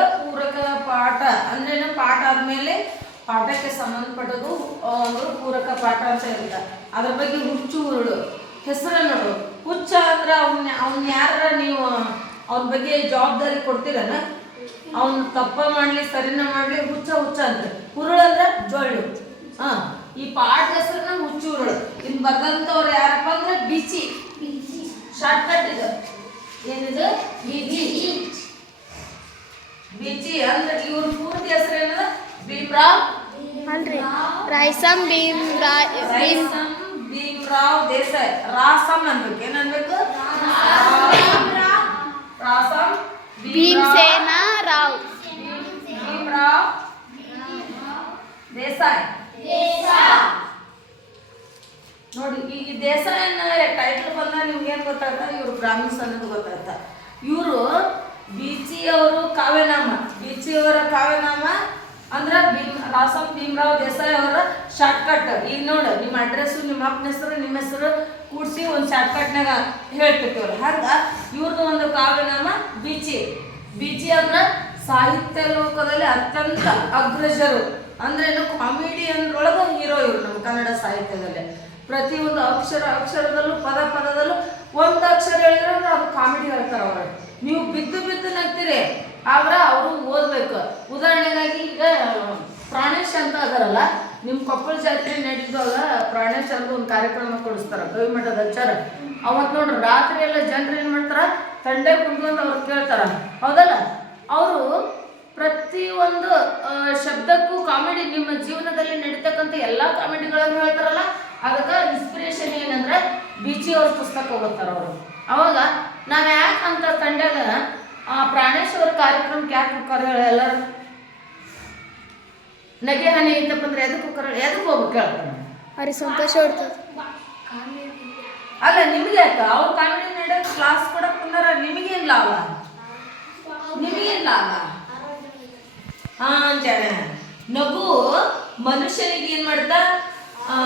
ಪೂರಕ ಪಾಠ ಅಂದ್ರೇನು ಪಾಠ ಆದ್ಮೇಲೆ ಪಾಠಕ್ಕೆ ಸಂಬಂಧಪಟ್ಟದು ಅಂದ್ರೆ ಒಂದು ಪೂರಕ ಪಾಠ ಅಂತ ಇರುತ್ತೆ ಅದ್ರ ಬಗ್ಗೆ ಹುಚ್ಚು ಹುರುಳು. ಹೆಸರ ನೋಡು. ಹುಚ್ಚ ಅಂದ್ರೆ ಅವ್ನ ಅವ್ನ ಯಾರ ನೀವು ಅವನ್ ಬಗ್ಗೆ ಜವಾಬ್ದಾರಿ ಕೊಡ್ತೀರನ? ಅವನ್ ತಪ್ಪ ಮಾಡ್ಲಿ ಸರಿನ ಮಾಡ್ಲಿ ಹುಚ್ಚ ಹುಚ್ಚ ಅಂದ್ರೆ ಹುರುಳು ಅಂದ್ರೆ ಜೊಳ್ಳು. ಹಾ ಈ ಪಾಠ ಹೆಸರನ್ನ ಹುಚ್ಚು ಹುರುಳು. ಇನ್ ಬರ್ದಂತವ್ರು ಯಾರಪ್ಪ ಅಂದ್ರೆ ಬಿಚಿ ಶಾರ್ಟ್ ಕಟ್ ಇದು. ಏನಿದು? ಬಿಚಿ ಬಿಚಿ ಅಂದ್ರೆ ಇವ್ರ ಪೂರ್ತಿ ಹೆಸರು ಏನದ? ಭೀಮರಾವ್? ಅಲ್ರಿ. ರೈಸಮ್ ಭೀಮ್ ಭೀಮ್ ದೇಸಾಯಿ. ಭೀಮ್ರಾವ್ ದೇಸಾಯಿ ರಾಸಂ ಅನ್ಬೇಕು? ಏನನ್ಬೇಕು ರಾಸಂ ಭೀಮಸೇನ ರಾವ್. ಭೀಮರಾವ್ ದೇಸಾಯಿ. ನೋಡಿ ಈ ದೇಸಾಯಿ ಟೈಟಲ್ ಬಂದ ನಿಮ್ಗೆ ಏನ್ ಗೊತ್ತಾಗ್ತ ಇವ್ರು ಬ್ರಾಹ್ಮಿನ್ಸ್ ಅನ್ನೋದು ಗೊತ್ತಾಗ್ತ ಇವರು ಬೀಚಿ ಅವರು ಕಾವ್ಯನಾಮ ಬೀಚಿಯವರ ಕಾವ್ಯನಾಮ ಅಂದ್ರ ಭೀಮ್ ರಾಸಂ ಭೀಮರಾವ್ ದೇಸಾಯಿ ಅವರ ಶಾರ್ಟ್ಕಟ್ ಈಗ ನೋಡು ನಿಮ್ಮ ಅಡ್ರೆಸ್ಸು ನಿಮ್ಮ ಅಪ್ಪನ ಹೆಸರು ನಿಮ್ಮ ಹೆಸರು ಕೂಡಿಸಿ ಒಂದು ಶಾರ್ಟ್ಕಟ್ನಾಗ ಹೇಳ್ತಿರ್ತೀವ್ರಿ ಹಂಗ ಇವ್ರದ್ದು ಒಂದು ಕಾವ್ಯನಾಮ ಬೀಚಿ ಬೀಚಿ ಅಂದ್ರ ಸಾಹಿತ್ಯ ಲೋಕದಲ್ಲಿ ಅತ್ಯಂತ ಅಗ್ರಜರು ಅಂದ್ರೆ ಏನು ಕಾಮಿಡಿಯನ್ರೊಳಗೆ ಹೀರೋ ಇವರು ನಮ್ಮ ಕನ್ನಡ ಸಾಹಿತ್ಯದಲ್ಲಿ ಪ್ರತಿಯೊಂದು ಅಕ್ಷರ ಅಕ್ಷರದಲ್ಲೂ ಪದ ಪದದಲ್ಲೂ ಒಂದು ಅಕ್ಷರ ಹೇಳಿದ್ರೆ ಅದು ಕಾಮಿಡಿ ಹೇಳ್ತಾರೆ ಅವರು ನೀವು ಬಿದ್ದು ಬಿದ್ದು ನಗ್ತೀರಿ. ಆದ್ರೆ ಅವರು ಓದ್ಬೇಕು. ಉದಾಹರಣೆಗಾಗಿ ಈಗ ಪ್ರಾಣೇಶ್ ಅಂತ ಅದಾರಲ್ಲ ನಿಮ್ಮ ಕೊಪ್ಪಳ ಜಾತ್ರೆ ನಡೆದಾಗ ಪ್ರಾಣೇಶ್ ಅಂತ ಒಂದು ಕಾರ್ಯಕ್ರಮ ಕೊಡಿಸ್ತಾರ, ಗವಿಮಠದ ಅಚ್ಚಾರ ಅವತ್ತು ನೋಡ್ರಿ, ರಾತ್ರಿ ಎಲ್ಲ ಜನರು ಏನು ಮಾಡ್ತಾರ, ತಂಡೆ ಕುಂತ್ಕೊಂಡು ಅವ್ರು ಕೇಳ್ತಾರ. ಹೌದಲ್ಲ? ಅವರು ಪ್ರತಿಯೊಂದು ಒಂದು ಶಬ್ದಕ್ಕೂ ಕಾಮಿಡಿ ನಿಮ್ಮ ಜೀವನದಲ್ಲಿ ನಡೀತಕ್ಕಂಥ ಎಲ್ಲ ಕಾಮಿಡಿಗಳನ್ನು ಹೇಳ್ತಾರಲ್ಲ, ಅದಕ್ಕೆ ಇನ್ಸ್ಪಿರೇಷನ್ ಏನಂದ್ರೆ ಬೀಚಿ ಅವ್ರ ಪುಸ್ತಕ ಓದ್ತಾರ ಅವರು. ಅವಾಗ ನಾವು ಯಾಕೆ ಅಂತ ತಂಡಾಗ ಆ ಪ್ರಾಣೇಶ್ವರ ಕಾರ್ಯಕ್ರಮಕ್ಕೆ ಯಾಕೆ ಹೋಗ್ತಾರೆ ಹೇಳಿ ಎಲ್ಲರೂ? ನಗೆ ಹನಿ ಐತಪ್ಪ ಅಂದ್ರೆ ಎದಕ್ಕೆ ಹೋಗ್ತಾರೆ ಎದಕ್ಕೆ ಹೋಗ್ಬೇಕು ಹೇಳ್ತಾರೆ ಅವ್ರಿಗೆ ಸಂತೋಷ ಅಲ್ಲ ನಿಮ್ಗೆ ಯಾಕ? ಅವ್ರ ಕಾಮಿಡಿ ನಡೆಯೋ ಕ್ಲಾಸ್ ಕೊಡಕ್ ಬಂದಾರ ನಿಮಗೇನ್ ಲಾಭ? ನಿಮಗೇನ್ ಲಾಭ? ಹಾ ಜನ ನಗು ಮನುಷ್ಯನಿಗೆ ಏನ್ ಮಾಡ್ತಾ? ಆ,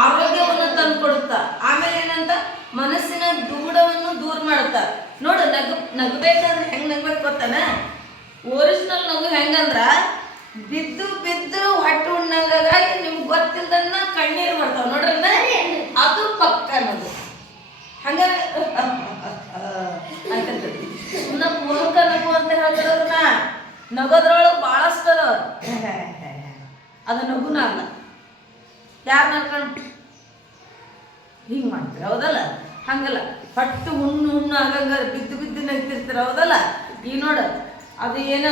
ಆರೋಗ್ಯವನ್ನು ತಂದು ಕೊಡುತ್ತಾ ಆಮೇಲೆ ಏನಂತ? ಮನಸ್ಸಿನ ದೂಡವನ್ನು ದೂರ ಮಾಡುತ್ತಾ ನೋಡು ನಗು ನಗಬೇಕಂದ್ರೆ ಹೆಂಗ್ ನಗ್ಬೇಕು ಗೊತ್ತಾನ? ಒರಿಜಿನಲ್ ನಗು ಹೆಂಗಂದ್ರ ಬಿದ್ದು ಬಿದ್ದು ಹೊಟ್ಟೆ ಉಣ್ಣಂಗಾಗಿ ನಿಮ್ಗೆ ಗೊತ್ತಿಲ್ಲದನ್ನ ಕಣ್ಣೀರು ಬರ್ತಾವ. ನೋಡ್ರಿ ಅದು ಪಕ್ಕ ನಗು. ಹಂಗ ಸುಮ್ಮನೆ ಪೂರ್ವಕ ನಗು ಅಂತ ಹೇಳ್ತಾರನ್ನ ನಗೋದ್ರೊಳಗೆ ಭಾಳಷ್ಟು ಅದ ಅದು ನಗುನ ಅಲ್ಲ. ಯಾರು ನಡ್ಕೊಂಡು ಹಿಂಗೆ ಮಾಡ್ತೀರ ಹೌದಲ್ಲ? ಹಂಗಲ್ಲ. ಪಟ್ಟು ಹುಣ್ಣು ಹುಣ್ಣು ಆಗಂಗ ಬಿದ್ದು ಬಿದ್ದು ನಗ್ತಿರ್ತಾರೆ, ಹೌದಲ್ಲ? ಈ ನೋಡು, ಅದು ಏನ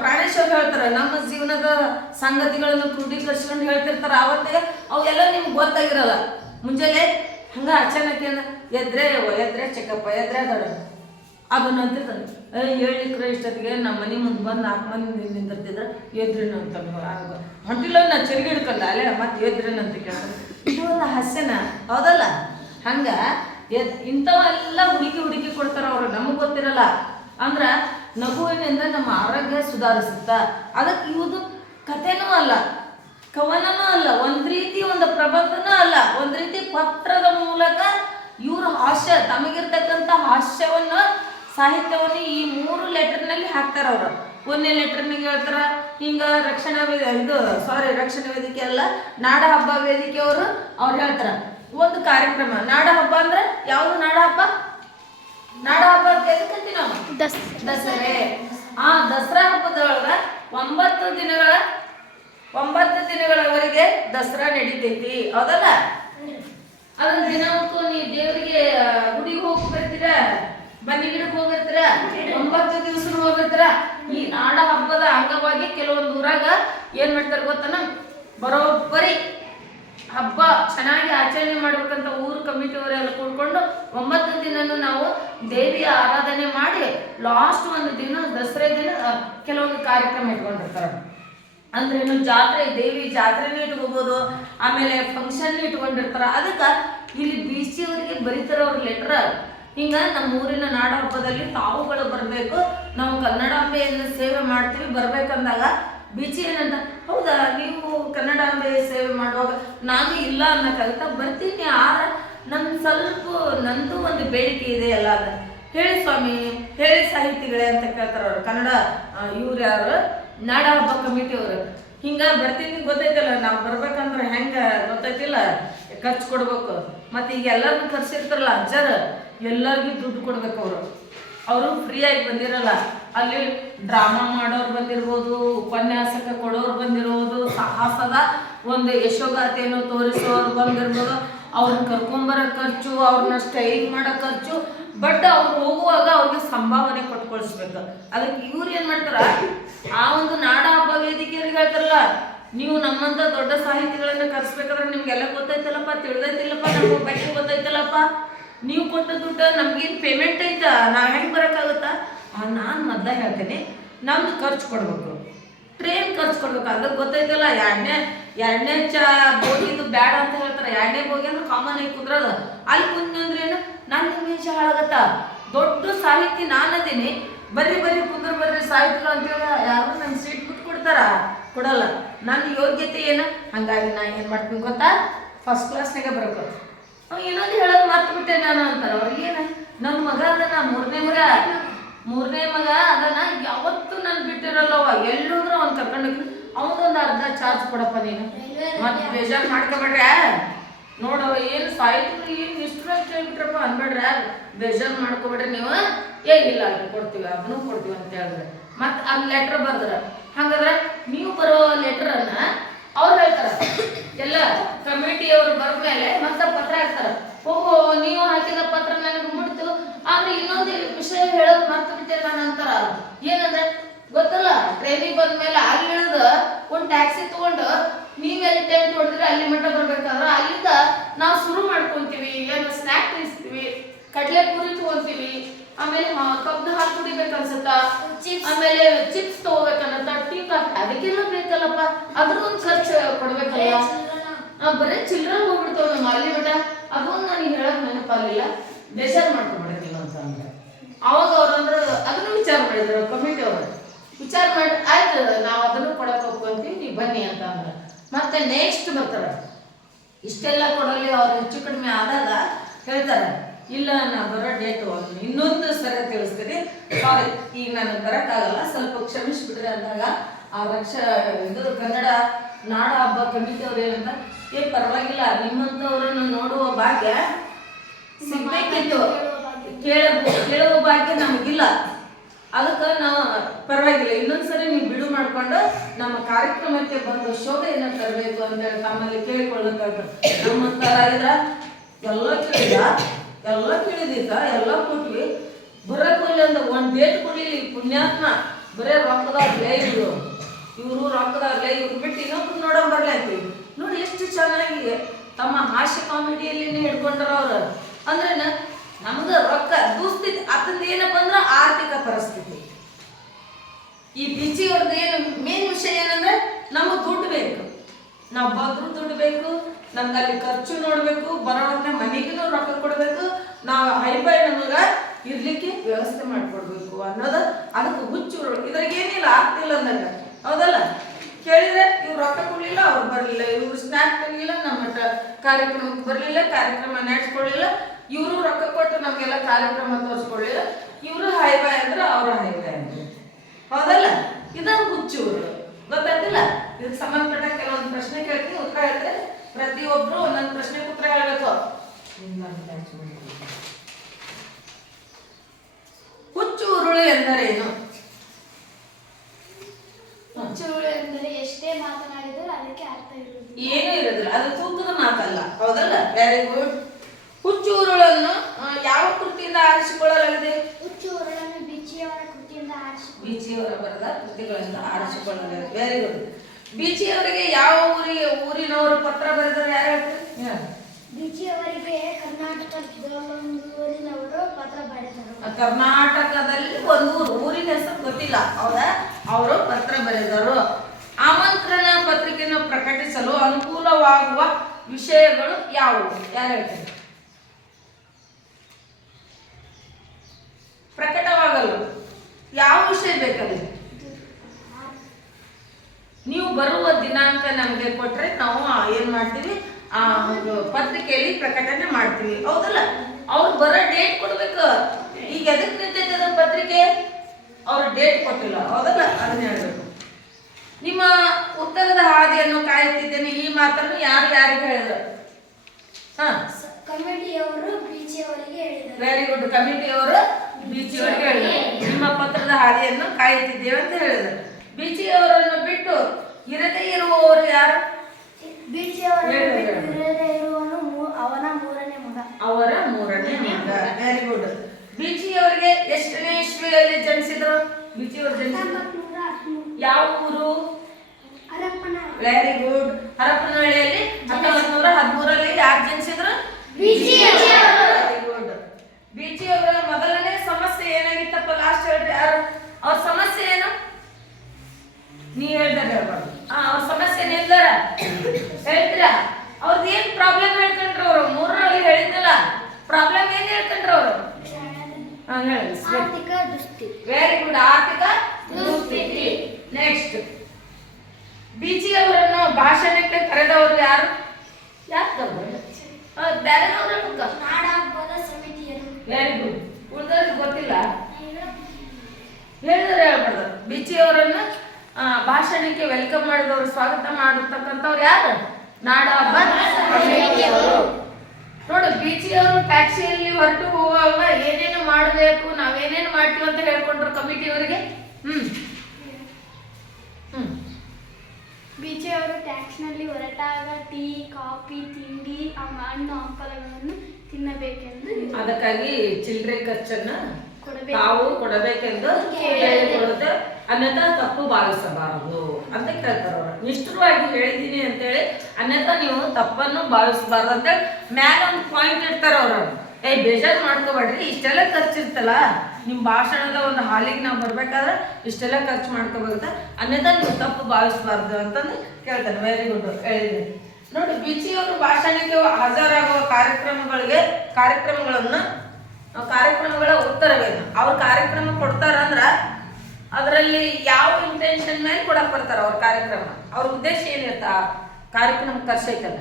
ಪ್ರಾಣೇಶ್ವರ್ ಹೇಳ್ತಾರೆ, ನಮ್ಮ ಜೀವನದ ಸಂಗತಿಗಳನ್ನು ಕ್ರೋಢೀಕರಿಸ್ಕೊಂಡು ಹೇಳ್ತಿರ್ತಾರೆ, ಆವತ್ತೇ ಅವೆಲ್ಲ ನಿಮ್ಗೆ ಗೊತ್ತಾಗಿರಲ್ಲ. ಮುಂಜಾನೆ ಹಂಗ ಅಚಾನಕ್ ಏನ ಎದ್ರೆ ಎದ್ರೆ ಚೆಕಪ್ಪ ಎದ್ರೆ ದೊಡ್ಡ ಅದನ್ನ ಅಂತಿರ್ತಾನೆ ಹೇಳಿಕ್ರೆ ಇಷ್ಟೊತ್ತಿಗೆ ನಮ್ಮ ಮನೆ ಮುಂದೆ ಬಂದು ನಾಲ್ಕು ಮಂದಿ ನಿಂತಿರ್ತಿದ್ರೆ ಎದ್ರೇನು ಅಂತ ಹೊಂಟಿಲ್ಲ, ನಾ ಚರಿಗೆ ಹಿಡ್ಕೊಂಡ ಅಲ್ಲೇ ಮತ್ತೆ ಎದ್ರಿನ ಅಂತ ಕೇಳ್ತಾರೆ ಇದು ಒಂದು ಹಾಸ್ಯನ, ಹೌದಲ್ಲ? ಹಂಗ ಇಂಥವೆಲ್ಲ ಹುಡುಕಿ ಹುಡುಕಿ ಕೊಡ್ತಾರ ಅವ್ರು ನಮಗೆ ಗೊತ್ತಿರಲ್ಲ. ಅಂದ್ರ ನಗುವಿನಿಂದ ನಮ್ಮ ಆರೋಗ್ಯ ಸುಧಾರಿಸುತ್ತ. ಅದಕ್ಕೆ ಇವುದು ಕಥೆನೂ ಅಲ್ಲ, ಕವನನೂ ಅಲ್ಲ, ಒಂದ್ ರೀತಿ ಒಂದು ಪ್ರಬಂಧನೂ ಅಲ್ಲ, ಒಂದ್ ರೀತಿ ಪತ್ರದ ಮೂಲಕ ಇವರು ಹಾಸ್ಯ, ತಮಗಿರ್ತಕ್ಕಂಥ ಹಾಸ್ಯವನ್ನು, ಸಾಹಿತ್ಯವನ್ನು ಈ ಮೂರು ಲೆಟರ್ನಲ್ಲಿ ಹಾಕ್ತಾರ ಅವರು. ಒಂದನೇ ಲೆಟರ್ನಾಗ ಹೇಳ್ತಾರ, ಹಿಂಗ ರಕ್ಷಣಾ ವೇದ, ಇದು ಸಾರಿ ರಕ್ಷಣಾ ವೇದಿಕೆ ಅಲ್ಲ ನಾಡ ಹಬ್ಬ ವೇದಿಕೆಯವರು ಅವ್ರು ಹೇಳ್ತಾರ. ಒಂದು ಕಾರ್ಯಕ್ರಮ. ನಾಡ ಹಬ್ಬ ಅಂದ್ರೆ ಯಾವುದು ನಾಡ ಹಬ್ಬ? ನಾಡ ಹಬ್ಬ ಅಂತ ಎದಕ್ಕಂತೀವಿ ನಾವು? ದಸ್ ದಸರೆ. ಆ ದಸರಾ ಹಬ್ಬದೊಳಗ ಒಂಬತ್ತು ದಿನಗಳ ಒಂಬತ್ತು ದಿನಗಳವರೆಗೆ ದಸರಾ ನಡೀತೈತಿ. ಹೌದಲ್ಲ? ಅದನ್ನ ದಿನಕ್ಕೂ ನೀ ದೇವರಿಗೆ ಗುಡಿಗೆ ಹೋಗಿ ಬರ್ತೀರ? ಬನ್ನಿ ಗಿಡಕ್ಕೆ ಹೋಗಿರ್ತೀರ ಒಂಬತ್ತು ದಿವಸ ಹೋಗಿರ್ತೀರ ಈ ನಾಡ ಹಬ್ಬದ ಅಂಗವಾಗಿ ಕೆಲವೊಂದು ಊರಾಗ ಏನ್ ಮಾಡ್ತಾರೆ ಗೊತ್ತನ? ಬರೋಬ್ಬರಿ. ಹಬ್ಬ ಚೆನ್ನಾಗಿ ಆಚರಣೆ ಮಾಡ್ಬೇಕಂತ ಊರು ಕಮಿಟಿಯವರೆಲ್ಲ ಕೂಡ್ಕೊಂಡು ಒಂಬತ್ತು ದಿನನೂ ನಾವು ದೇವಿಯ ಆರಾಧನೆ ಮಾಡಿ ಲಾಸ್ಟ್ ಒಂದು ದಿನ ದಸರಾ ದಿನ ಕೆಲವೊಂದು ಕಾರ್ಯಕ್ರಮ ಇಟ್ಕೊಂಡಿರ್ತಾರೆ. ಅಂದ್ರೆ ಇನ್ನು ಜಾತ್ರೆ, ದೇವಿ ಜಾತ್ರೆನೂ ಇಟ್ಕೋಬೋದು, ಆಮೇಲೆ ಫಂಕ್ಷನ್ ಇಟ್ಕೊಂಡಿರ್ತಾರ. ಅದಕ್ಕೆ ಇಲ್ಲಿ ಬಿ ಸಿ ಅವರಿಗೆ ಬರೀತಾರವ್ರ ಲೆಟ್ರ್ ಹಿಂಗ ನಮ್ಮ ಊರಿನ ನಾಡ ಹಬ್ಬದಲ್ಲಿ ತಾವುಗಳು ಬರಬೇಕು, ನಾವು ಕನ್ನಡಾಂಬೆಯನ್ನು ಸೇವೆ ಮಾಡ್ತೀವಿ, ಬರ್ಬೇಕಂದಾಗ ಬೀಚಿ ಏನಂತ ಹೌದಾ, ನೀವು ಕನ್ನಡಾಂಬೆ ಸೇವೆ ಮಾಡುವಾಗ ನಾನು ಇಲ್ಲ ಅನ್ನಕ್ಕಾಗತ್ತ ಬರ್ತೀನಿ, ಆದ್ರೆ ನನ್ ಸ್ವಲ್ಪ, ನಂದು ಒಂದು ಬೇಡಿಕೆ ಇದೆ ಅಲ್ಲ ಅದ ಹೇಳಿ ಸ್ವಾಮಿ, ಹೇಳಿ ಸಾಹಿತಿಗಳೇ ಅಂತ ಕೇಳ್ತಾರ ಅವ್ರು. ಕನ್ನಡ ಇವ್ರು ಯಾರು? ನಾಡ ಹಬ್ಬ ಕಮಿಟಿ ಅವರು. ಹಿಂಗ ಬರ್ತೀನಿ ಗೊತ್ತೈತಿಲ್ಲ, ನಾವು ಬರ್ಬೇಕಂದ್ರೆ ಹೆಂಗ ಗೊತ್ತೈತಿಲ್ಲ? ಖರ್ಚು ಕೊಡ್ಬೇಕು. ಮತ್ತೆ ಈಗ ಎಲ್ಲರನ್ನೂ ಖರ್ಚಿರ್ತಾರಲ್ಲ ಅಜ್ಜರ, ಎಲ್ಲರಿಗೂ ದುಡ್ಡು ಕೊಡ್ಬೇಕು ಅವರು. ಅವರು ಫ್ರೀಯಾಗಿ ಬಂದಿರಲ್ಲ. ಅಲ್ಲಿ ಡ್ರಾಮಾ ಮಾಡೋರು ಬಂದಿರ್ಬೋದು ಉಪನ್ಯಾಸಕ್ಕೆ ಕೊಡೋರು ಬಂದಿರ್ಬೋದು, ಸಾಹಸದ ಒಂದು ಯಶೋಗಾಥೆಯನ್ನು ತೋರಿಸೋರು ಬಂದಿರ್ಬೋದು. ಅವ್ರನ್ನ ಕರ್ಕೊಂಬರೋ ಖರ್ಚು ಅವ್ರನ್ನ ಸ್ಟೈಲ್ ಮಾಡೋ ಖರ್ಚು ಬಟ್ ಅವ್ರು ಹೋಗುವಾಗ ಅವ್ರಿಗೆ ಸಂಭಾವನೆ ಕೊಟ್ಟು ಕಳಿಸ್ಬೇಕು ಅದಕ್ಕೆ ಇವ್ರು ಏನು ಮಾಡ್ತಾರ, ಆ ಒಂದು ನಾಡ ಹಬ್ಬ ವೇದಿಕೆಯವ್ರಿಗೆ ಹೇಳ್ತಾರಲ್ಲ, ನೀವು ನಮ್ಮಂತ ದೊಡ್ಡ ಸಾಹಿತಿಗಳನ್ನ ಕರ್ಸ್ಬೇಕಾದ್ರೆ ನಿಮ್ಗೆಲ್ಲ ಗೊತ್ತೈತಲ್ಲಪ್ಪ, ತಿಳಿದೈತಿಲ್ಲಪ್ಪ, ನಮ್ಗೆ ಬಗ್ಗೆ ಗೊತ್ತೈತಲ್ಲಪ್ಪ. ನೀವು ಕೊಟ್ಟ ದುಡ್ಡು ನಮ್ಗೇನು ಪೇಮೆಂಟ್ ಐತಾ? ನಾವು ಹೆಂಗೆ ಬರೋಕ್ಕಾಗುತ್ತಾ? ನಾನು ಮೊದಲ ಹೇಳ್ತೀನಿ, ನಮ್ದು ಖರ್ಚು ಕೊಡ್ಬೇಕು. ಟ್ರೈನ್ ಖರ್ಚು ಕೊಡ್ಬೇಕು. ಅದಕ್ಕೆ ಗೊತ್ತೈತಲ್ಲ, ಎರಡನೇ ಎರಡನೇ ಚ, ಬೋಗಿದು ಬ್ಯಾಡ ಅಂತ ಹೇಳ್ತಾರೆ. ಎರಡನೇ ಬೋಗಿ ಅಂದ್ರೆ ಕಾಮನ್ ಆಗಿ ಕುದ್ರದ ಅಲ್ಲಿ ಏನು? ನನ್ನ ಇಮೇಜ್ ಹಾಳಾಗತ್ತ? ದೊಡ್ಡ ಸಾಹಿತಿ ನಾನದೀನಿ. ಬರ್ರಿ ಬರ್ರಿ, ಕುಂದ್ರ ಬರ್ರಿ ಅಂತ ಅಂತೇಳಿ ಯಾರು ನನ್ನ ಸೀಟ್ ಬಿಟ್ಟು ಕೊಡ್ತಾರ? ಕೊಡಲ್ಲ. ನನ್ನ ಯೋಗ್ಯತೆ ಏನು? ಹಂಗಾಗಿ ನಾ ಏನು ಮಾಡ್ತೀನಿ ಗೊತ್ತಾ? ಫಸ್ಟ್ ಕ್ಲಾಸ್ನಾಗ ಬರಬೇಕು. ಇನ್ನೊಂದು ಹೇಳೋದು ಮರ್ತು ಬಿಟ್ಟೆ ನಾನು ಅಂತಾರೆ. ಅವ್ರಿಗೆ ಏನು? ನನ್ನ ಮಗ ನಾ ಮೂರನೇ ಮಗ. ಮೂರನೇ ಮಗ ಅದನ್ನ ಯಾವತ್ತೂ ನಾನು ಬಿಟ್ಟಿರಲ್ಲವ ಎಲ್ಲೋದ್ರೂ ಅವ್ನು ಕರ್ಕೊಂಡು ಅವನೊಂದು ಅರ್ಧ ಚಾರ್ಜ್ ಕೊಡಪ್ಪ ನೀನು. ಮತ್ತೆ ಬೇಜಾರು ಮಾಡ್ಕೊಬೇಡ್ರ. ನೋಡು, ಏನು ಸಾಯ್ತು ಏನು ಇಷ್ಟು ಹೇಳ್ಬಿಟ್ರಪ್ಪ ಅನ್ಬೇಡ್ರ. ಬೇಜಾರು ಮಾಡ್ಕೊಬೇಡ್ರಿ ನೀವು. ಏ, ಇಲ್ಲ, ಅದು ಕೊಡ್ತೀವಿ, ಅದನ್ನು ಕೊಡ್ತೀವಿ ಅಂತ ಹೇಳಿದ್ರೆ ಮತ್ತೆ ಅಲ್ಲಿ ಲೆಟ್ರ್ ಬರ್ದ್ರ. ಹಂಗಾದ್ರೆ ನೀವು ಬರೋ ಲೆಟ್ರನ್ನ ಅವ್ರು ಹೇಳ್ತಾರ. ಎಲ್ಲ ಕಮಿಟಿಯವರು ಬರ ಮೇಲೆ ಮತ್ತೆ ಪತ್ರ ಹಾಕ್ತಾರ. ಹೋಗೋ ನೀವು ಹಾಕಿದ ಪತ್ರ ನನಗೆ ಮುಟ್ತು ಆದ್ರೆ ಇನ್ನೊಂದು ವಿಷಯ ಹೇಳೋದು ಮರ್ತು ಬಿಟ್ಟೆ ನಂತರ ಏನಂದ್ರೆ ಗೊತ್ತಲ್ಲ ಟ್ರೈನಿಗೆ ಬಂದ್ಮೇಲೆ ಅಲ್ಲಿ ಇಳಿದ ಒಂದು ಟ್ಯಾಕ್ಸಿ ತಗೊಂಡು ನೀವೆಲ್ಲಿ ಟೈಮ್ ಹೊಡೆದ್ರೆ ಅಲ್ಲಿ ಮಟ್ಟ ಬರ್ಬೇಕಾದ್ರೆ ಅಲ್ಲಿಂದ ನಾವು ಶುರು ಮಾಡ್ಕೊಂತೀವಿ. ಏನು ಸ್ನ್ಯಾಕ್ ತಿನ್ಸ್ತೀವಿ ಕಡಲೆ ಪೂರಿ ತಗೊಂತೀವಿ. ಆಮೇಲೆ ಕಬ್ಬು ಹಾಲು ಕುಡಿಬೇಕು ಅನ್ಸತ್ತ ಆಮೇಲೆ ಚಿಪ್ಸ್ ತಗೋಬೇಕನ್ನತ್ತ? ಟೀ ಕಾಫಿ ಅದಕ್ಕೆಲ್ಲ ಬೇಕಲ್ಲಪ್ಪ. ಒಂದು ಖರ್ಚು ಕೊಡ್ಬೇಕಲ್ಲ. ಬರೀ ಚಿಲ್ಡ್ರನ್ ಹೋಗ್ಬಿಡ್ತಾವ ನಮ್ಮ ಅಲ್ಲಿ ಮಟ ಅದೊಂದು ನನಗೆ ಹೇಳಕ್ ನೆನಪಾಗಲಿಲ್ಲ ಬೇಜಾರು ಮಾಡ್ಕೊಬೇಡಿ ನೀವು ಅಂತ ಅಂದ್ರೆ ಅವಾಗ ಅವ್ರಂದ್ರೆ ಅದನ್ನು ವಿಚಾರ ಮಾಡಿದ್ರು, ಕಮಿಟಿ ಅವರು. ವಿಚಾರ ಮಾಡಿ, ಆಯ್ತು, ನಾವು ಅದನ್ನು ಕೊಡಕ್ಕೆ ಒಪ್ಕೊಂತೀವಿ ನೀವು ಬನ್ನಿ ಅಂತ ಅಂದ್ರೆ. ಮತ್ತೆ ನೆಕ್ಸ್ಟ್ ಬರ್ತಾರೆ. ಇಷ್ಟೆಲ್ಲ ಕೊಡಲಿ ಅವ್ರು ಹೆಚ್ಚು ಕಡಿಮೆ ಆದಾಗ ಹೇಳ್ತಾರೆ, ಇಲ್ಲ, ನಾನು ಬರೋ ಡೇಟು ಇನ್ನೊಂದು ಸರಿ ತಿಳಿಸ್ತೀನಿ. ಸಾರಿ ಈಗ ನನಗೆ ಬರೋಕ್ಕಾಗಲ್ಲ, ಸ್ವಲ್ಪ ಕ್ಷಮಿಸ್ಬಿಟ್ರೆ ಅಂದಾಗ ಆ ರಕ್ಷ, ಇದು ಕನ್ನಡ ನಾಡ ಹಬ್ಬ ಕಮಿಟಿ ಅವ್ರು ಏನಂತ ಏ, ಪರವಾಗಿಲ್ಲ ನಿಮ್ಮಂಥವ್ರನ್ನ ನೋಡುವ ಭಾಗ್ಯ ಸಿಗ್ಬೇಕಿತ್ತು. ಕೇಳ ಕೇಳುವ ಭಾಗ್ಯ ನಮಗಿಲ್ಲ. ಅದಕ್ಕೆ ನಾವು, ಪರವಾಗಿಲ್ಲ, ಇನ್ನೊಂದ್ಸರಿ ನೀವು ಬಿಡು ಮಾಡ್ಕೊಂಡು ನಮ್ಮ ಕಾರ್ಯಕ್ರಮಕ್ಕೆ ಬಂದು ಶೋಭೆಯನ್ನು ತರಬೇಕು ಅಂತೇಳಿ ತಮ್ಮಲ್ಲಿ ಕೇಳಿಕೊಳ್ಳಕ್ಕಾಗ ನಮ್ಮ ಥರ ಇದ್ರ ಎಲ್ಲ ಕೇಳಿದ, ಎಲ್ಲ ಕೇಳಿದಿತ್ತ ಎಲ್ಲ ಕೊಟ್ವಿ. ಬರಕ್ ಹೋಗ್ಲಿ ಒಂದು ಡೇಟ್ ಕೊಡ್ಲಿಲ್ಲ ಪುಣ್ಯಾತ್ಮ. ಬರೇ ರೊಕ್ಕದಾಗ್ಲೇ ಇವರು. ಇವರು ರೊಕ್ಕದಾಗ್ಲೇ ಇವ್ರು ಬಿಟ್ಟು ಇನ್ನೊಬ್ರು ನೋಡೋ ಬರ್ಲಿ ಅಂತೀವಿ. ನೋಡಿ ಎಷ್ಟು ಚೆನ್ನಾಗಿ ತಮ್ಮ ಹಾಸ್ಯ ಕಾಮಿಡಿಯಲ್ಲಿನೇ ಹಿಡ್ಕೊಂಡ್ರ ಅವ್ರು. ಅಂದ್ರೆ ನಮ್ದ ರೊಕ್ಕ ದುಸ್ಥಿತಿ ಅತಂದ ಏನಪ್ಪ ಅಂದ್ರ ಆರ್ಥಿಕ ಪರಿಸ್ಥಿತಿ. ಈ ಬಿಚಿ ಅವ್ರದ್ದು ಏನು ಮೇನ್ ವಿಷಯ ಏನಂದ್ರೆ, ನಮಗೆ ದುಡ್ಡು ಬೇಕು. ನಾವು ಬದ್ರು ದುಡ್ಡು ಬೇಕು ನಮ್ಗೆ ಅಲ್ಲಿ ಖರ್ಚು ನೋಡ್ಬೇಕು ಬರೋಣ ಮನೆಗೂ ರೊಕ್ಕ ಕೊಡಬೇಕು, ನಾವು ಹೈಬೈ ನಮಗೆ ಇರ್ಲಿಕ್ಕೆ ವ್ಯವಸ್ಥೆ ಮಾಡ್ಕೊಡ್ಬೇಕು ಅನ್ನೋದು ಅದಕ್ಕೆ ಹುಚ್ಚು ಇದ್ರಾಗ ಏನಿಲ್ಲ, ಆಗ್ತಿಲ್ಲ ಅಂದಾಗ. ಹೌದಲ್ಲ? ಕೇಳಿದ್ರೆ ಇವ್ರು ರೊಕ್ಕ ಕೊಡ್ಲಿಲ್ಲ, ಅವ್ರು ಬರಲಿಲ್ಲ. ಇವ್ರು ಸ್ನ್ಯಾಕ್ ತರಲಿಲ್ಲ ನಮ್ಮ ಕಾರ್ಯಕ್ರಮಕ್ಕೆ ಬರಲಿಲ್ಲ, ಕಾರ್ಯಕ್ರಮ ನಡೆಸ್ಕೊಳ್ಳಿಲ್ಲ. ಇವರು ರೊಕ್ಕ ಕೊಟ್ಟು ನಮಗೆಲ್ಲ ಕಾರ್ಯಕ್ರಮ ತೋರಿಸ್ಕೊಳ್ಳಿಲ್ಲ. ಇವರು ಹೈಬೈ ಅಂದ್ರೆ ಅವರು ಹೈಬೈ ಅಂದ್ರೆ. ಹೌದಲ್ಲ? ಇದ ಹುಚ್ಚು ಗೊತ್ತಾಗ್ತಿಲ್ಲ ಇದಕ್ಕೆ ಸಂಬಂಧಪಟ್ಟ ಕೆಲವೊಂದು ಪ್ರಶ್ನೆ ಕೇಳ್ತೀನಿ. ಉತ್ತರ ಹೇಳ್ತಾರೆ ಪ್ರತಿಯೊಬ್ರು ಒಂದೊಂದು ಪ್ರಶ್ನೆ ಉತ್ತರ ಹೇಳಬೇಕು. ಹುಚ್ಚು ಉರುಳು ಎಂದರೇನು ಹುಚ್ಚುಗಳು ಎಂದರೆ ಎಷ್ಟೇ ಮಾತನಾಡಿದರೂ ಅದಕ್ಕೆ ಅರ್ಥ ಏನೂ ಇರೋದಿಲ್ಲ. ಅದು ತೂಕದ ಮಾತಲ್ಲ. ಹೌದಲ್ಲ? ವೆರಿ ಗುಡ್ ಹುಚ್ಚೂರುಗಳನ್ನು ಯಾವ ಕೃತಿಯಿಂದ ಆರಿಸಿಕೊಳ್ಳಲಾಗಿದೆ? ಹುಚ್ಚೂರುಗಳನ್ನು ಬಿಚಿಯವರ ಬಿಚ್ಚಿಯವರ ಕೃತಿಯಿಂದ ಆರಿಸಿ ಬೀಚಿಯವರ ಬರೆದ ಕೃತಿಗಳಿಂದ ಆರಿಸಿಕೊಳ್ಳಲಾಗಿದೆ. ವೆರಿ ಗುಡ್ ಬೀಚಿಯವರಿಗೆ ಯಾವ ಊರಿಗೆ ಊರಿನವರು ಪತ್ರ ಬರೆದರು? ಯಾರು ಹೇಳ್ತಾರೆ? ಹೇಳು. ಬಿಚ್ಚಿಯವರಿಗೆ ಕರ್ನಾಟಕದಲ್ಲೊಂದು ಊರಿನವರು ಪತ್ರ ಬರೆದರು. ಕರ್ನಾಟಕದಲ್ಲಿ ಒಂದು ಊರು. ಊರಿನ ಹೆಸರು ಗೊತ್ತಿಲ್ಲ. ಹೌದಾ? ಅವರು ಪತ್ರ ಬರೆದರು. ಆಮಂತ್ರಣ ಪತ್ರಿಕೆಯನ್ನು ಪ್ರಕಟಿಸಲು ಅನುಕೂಲವಾಗುವ ವಿಷಯಗಳು ಯಾವುವು? ಯಾರು ಹೇಳ್ತಾರೆ? ಪ್ರಕಟವಾಗಲು ಯಾವ ವಿಷಯ ಬೇಕಲ್ಲಿ ನೀವು ಬರುವ ದಿನಾಂಕ ನಮಗೆ ಕೊಟ್ರೆ ನಾವು ಏನ್ ಮಾಡ್ತೀವಿ? ಆ ಪತ್ರಿಕೆಯಲ್ಲಿ ಪ್ರಕಟಣೆ ಮಾಡ್ತೀವಿ. ಹೌದಲ್ಲ? ಅವ್ರು ಬರೋ ಡೇಟ್ ಕೊಡ್ಬೇಕು. ಈಗ ಎದಕ್ಕೆ ನಿಂತೈತೆ ಪತ್ರಿಕೆ? ಅವ್ರು ಡೇಟ್ ಕೊಟ್ಟಿಲ್ಲ. ಹೌದಲ್ಲ? ಅದನ್ನ ಹೇಳ್ಬೇಕು. ನಿಮ್ಮ ಉತ್ತರದ ಹಾದಿಯನ್ನು ಕಾಯುತ್ತಿದ್ದೇನೆ ಈ ಮಾತನ್ನು ಯಾರು ಯಾರಿಗೆ ಹೇಳಿದ್ರು? ಹಾ. ಕಮಿಟಿಯವರು ಬೀಚಿಯವರಿಗೆ ಹೇಳಿದರು. ವೆರಿ ಗುಡ್ ಕಮಿಟಿಯವರು ಬೀಚಿಯವರಿಗೆ ಹೇಳಿದ್ರು. ನಿಮ್ಮ ಪತ್ರದ ಹಾದಿಯನ್ನು ಕಾಯುತ್ತಿದ್ದೇವೆ ಅಂತ ಹೇಳಿದ್ರು. ಬೀಚಿಯವರನ್ನು ಬಿಟ್ಟು ಇರದೇ ಇರುವವರು ಯಾರು? ಅವನ ಮೂರನೇ ಮಗ. ಅವರ ಮೂರನೇ ಮಗ. ವೆರಿ ಗುಡ್ ಬೀಚಿಯವರಿಗೆ ಎಷ್ಟನೇ ಇಸ್ವಿಯಲ್ಲಿ ಜನಿಸಿದ್ರು? ಬೀಚಿಯವರು ಜನಿಸಿದ್ರು ಯಾವ ಊರು? ವೆರಿ ಗುಡ್ ಹರಪನಹಳ್ಳಿಯಲ್ಲಿ ಹತ್ತೊಂಬತ್ ನೂರ ಹದಿಮೂರಲ್ಲಿ ಯಾರು ಜನಿಸಿದ್ರು. ವೆರಿ ಗುಡ್ ಬೀಚಿಯವರ ಮೊದಲನೇ ಸಮಸ್ಯೆ ಏನಾಗಿತ್ತಪ್ಪ ಲಾಸ್ಟ್ ಹೇಳ್ರಿ? ಯಾರು? ಅವ್ರ ಸಮಸ್ಯೆ ಏನು? ನೀ ಹೇಳ್ದಾರ ಹೇಳ್ಬಾರ್ದು. ಆ ಅವ್ರ ಸಮಸ್ಯೆ ಏನಿಲ್ದಾರ ಹೇಳ್ತೀರಾ? ಅವ್ರದ್ದು ಏನ್ ಪ್ರಾಬ್ಲಮ್ ಹೇಳ್ಕೊಂಡ್ರು ಅವರು? ಮೂರರಲ್ಲಿ ಹೇಳಿದ್ನಲ್ಲ. ಪ್ರಾಬ್ಲಮ್ ಏನ್ ಹೇಳ್ಕೊಂಡ್ರು ಅವರು? ಹಾ ಆರ್ಥಿಕ ದುಸ್ಥಿತಿ ವೆರಿ ಗುಡ್ ಆರ್ಥಿಕ ದುಸ್ಥಿತಿ ನೆಕ್ಸ್ಟ್ ಬೀಚಿಯವರನ್ನು ಭಾಷಣಕ್ಕೆ ಕರೆದವರು ಯಾರು? ಯಾರು ಕರೆದವರು ಬೇರೆದವ್ರ ನಾಡ ಹಬ್ಬದ ಸಮಿತಿಯರು. ವೆರಿ ಗುಡ್ ಉಳಿದವ್ರಿಗೆ ಗೊತ್ತಿಲ್ಲ. ಹೇಳಿದ್ರೆ ಹೇಳ್ಬಾರ್ದು. ಬೀಚಿಯವರನ್ನು ಭಾಷಣಕ್ಕೆ ವೆಲ್ಕಮ್ ಮಾಡಿದವರು ಸ್ವಾಗತ ಮಾಡಿರ್ತಕ್ಕಂಥವ್ರು ಯಾರು? ನಾಡ ಹಬ್ಬ ನೋಡು ಬೀಚಿಯವರು ಟ್ಯಾಕ್ಸಿಯಲ್ಲಿ ಹೊರಟು ಹೋಗುವಾಗ ಏನೇನು ಮಾಡಬೇಕು ನಾವೇನೇನು ಮಾಡ್ತೀವಿ ಅಂತ ಹೇಳ್ಕೊಂಡ್ರು ಕಮಿಟಿಯವರಿಗೆ ಹ್ಮ್. ಬೀಚಿಯವರು ಟ್ಯಾಕ್ಸ್ನಲ್ಲಿ ಹೊರಟಾಗ ಟೀ ಕಾಫಿ ತಿಂಡಿ ಹಣ್ಣು ಹಂಪಲಗಳನ್ನು ತಿನ್ನಬೇಕೆಂದು ಅದಕ್ಕಾಗಿ ಚಿಲ್ಲರೆ ಖರ್ಚನ್ನ ಕೊಡಬೇಕು. ತಾವು ಕೊಡಬೇಕೆಂದು ಕೇಳಿಕೊಳ್ಳುತ್ತೆ. ಅನ್ಯತಾ ತಪ್ಪು ಭಾವಿಸಬಾರದು ಅಂತ ಕೇಳ್ತಾರೆ ಅವರು. ನಿಷ್ಠುರವಾಗಿ ಹೇಳಿದೀನಿ ಅಂತೇಳಿ ಅನ್ಯತಾ ನೀವು ತಪ್ಪನ್ನು ಭಾವಿಸಬಾರ್ದು ಅಂತೇಳಿ ಮ್ಯಾಲ ಒಂದು ಪಾಯಿಂಟ್ ಇಡ್ತಾರೆ ಅವರು. ಏ ಬೇಜಾರು ಮಾಡ್ಕೋಬೇಡ್ರಿ ಇಷ್ಟೆಲ್ಲ ಖರ್ಚಿರ್ತಲ್ಲ. ನಿಮ್ಮ ಭಾಷಣದ ಒಂದು ಹಾಲಿಗೆ ನಾವು ಬರ್ಬೇಕಾದ್ರೆ ಇಷ್ಟೆಲ್ಲ ಖರ್ಚು ಮಾಡ್ಕೋಬೇಕಾಗುತ್ತೆ. ಅನ್ಯತ ನೀವು ತಪ್ಪು ಭಾವಿಸಬಾರ್ದು ಅಂತಂದು ಕೇಳ್ತಾರೆ ವೆರಿ ಗುಡ್ ಹೇಳಿದ್ದೀನಿ ನೋಡಿ ಬಿಚಿಯವರು ಭಾಷಣಕ್ಕೆ ಹಾಜರಾಗುವ ಕಾರ್ಯಕ್ರಮಗಳಿಗೆ, ಕಾರ್ಯಕ್ರಮಗಳನ್ನು ಕಾರ್ಯಕ್ರಮಗಳ ಉತ್ತರವೇನು? ಅವ್ರು ಕಾರ್ಯಕ್ರಮ ಕೊಡ್ತಾರ ಅಂದ್ರ ಅದರಲ್ಲಿ ಯಾವ ಇಂಟೆನ್ಷನ್ ಮೇಲೆ ಕೊಡಕ್ ಬರ್ತಾರ ಅವ್ರ ಕಾರ್ಯಕ್ರಮ? ಅವ್ರ ಉದ್ದೇಶ ಏನಿರ್ತ? ಕಾರ್ಯಕ್ರಮ ಕರ್ಸೈತಲ್ಲ.